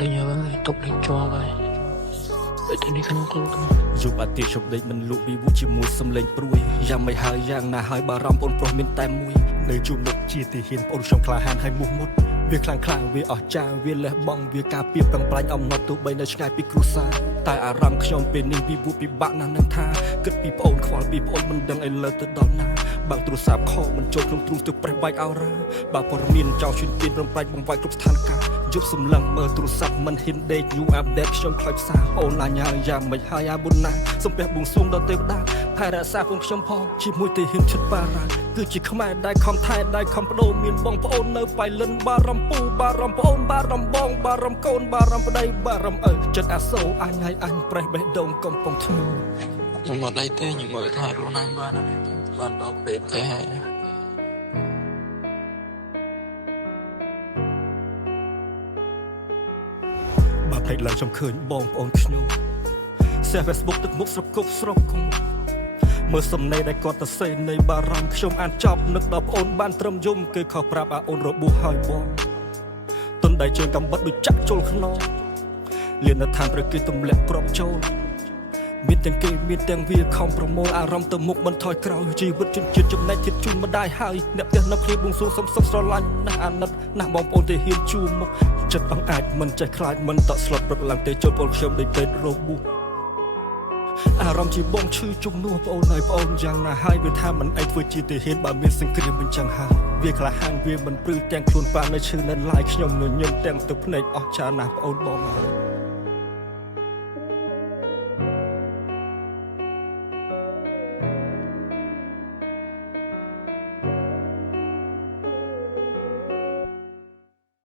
លេងហើយតុបលេងជាប់ហើយតែនេះខ្ញុំក៏យុបអតិជប់ដេកមិនលក់ពីវុជាមួយសំលេងព្រួយយ៉ាងមិនហើយយ៉ាងណាហើយបារម្ភបងប្រុសមានតែមួយនៅជួបមុខជាទីហ៊ានបងខ្ញុំក្លាហានហើយមុះមុតវាខ្លាំងខ្លាំងវាអស្ចារ្យវាលះបង់វាការពៀបប្រឹងប្រែងអំណត់ទោះបីនៅឆ្ងាយពីគ្រួសារតែអារម្មណ៍ខ្ញុំពេលនេះវាវុពិបាកណាស់នឹងថាគិតពីប្អូនខ្វល់ពីប្អូនមិនដឹងឲ្យលើទៅដល់ណាបើទូរស័ព្ទខមិនចូលក្នុងទ្រូងទៅប្រេះបែកអោរ៉ាបើព័ត៌មានចោលជឿនពៀនប្រឹងប្រែងបំវាយគ្រប់ស្ថានភាពយប់សម្លឹងមើលទូរស័ព្ទមិនហ៊ានដេកយូរអាប់ដេតខ្ញុំខ្លោចផ្សារអូនឡាញហើយយ៉ាងមិនហើយអាបុនណាសំពះបួងសួងដល់ទេវតាថែរក្សាកូនខ្ញុំផងជាមួយទេហ៊ានឈិតបារាគឺជាខ្មែរដែលខំថែដែលខំបដូរមានបងប្អូននៅបៃលិនបារម្ភពូបារម្ភប្អូនបារម្ភបងបារម្ភកូនបារម្ភប្តីបារម្ភចិត្តអាសូរអញហើយអញប្រេះបេះដូងកំពុងធ្ងន់ខ្ញុំមកដៃទេខ្ញុំមើលថាខ្លួនឯងបានដល់ពេលទេបើផ្លេចឡើងខ្ញុំឃើញបងប្អូនខ្ញុំshare Facebook ទឹកមុខស្រគប់ស្រពគំមើលសំណេរដែលគាត់ទៅសេនៃបារម្ភខ្ញុំអានចប់នឹកដល់ប្អូនបានត្រឹមយំគេខុសប្រាប់អូនរបួសហើយបងទុនដៃជើងកំបិតដូចចាក់ចូលខ្នងលៀននៅឋានត្រូវគេទម្លាក់គ្រាប់ចូលមានទាំងគេមានទាំងវាខំប្រមូលអារម្មណ៍ទៅមុខមិនថយក្រោយជីវិតជនជាតិចំណែកជាតិជូនម្ដាយហើយអ្នកផ្ទះនៅគ្នាបួងសួងសំសុខស្រឡាញ់ណាស់អាណិតណាស់បងប្អូនទេហ៊ានជួមមុខចិត្តអង្អាចមិនចេះខ្លាចមិនតក់ស្លុតព្រឹកឡើងទេចូលពលខ្ញុំដូចពេទ្យរបួសអារម្មណ៍ជាបងឈឺជំនួសប្អូនហើយប្អូនយ៉ាងណាហើយវាថាមិនអីធ្វើជាទេហ៊ានបើមានសង្គ្រាមមិនចឹងហើយវាក្លាហានវាមិនព្រឺទាំងខ្លួនប៉ានៅឈឺនៅឡាយខ្ញុំញញឹមទាំងទឹកភ្នែកអស់ចាណាស់ប្អូនបងហើយ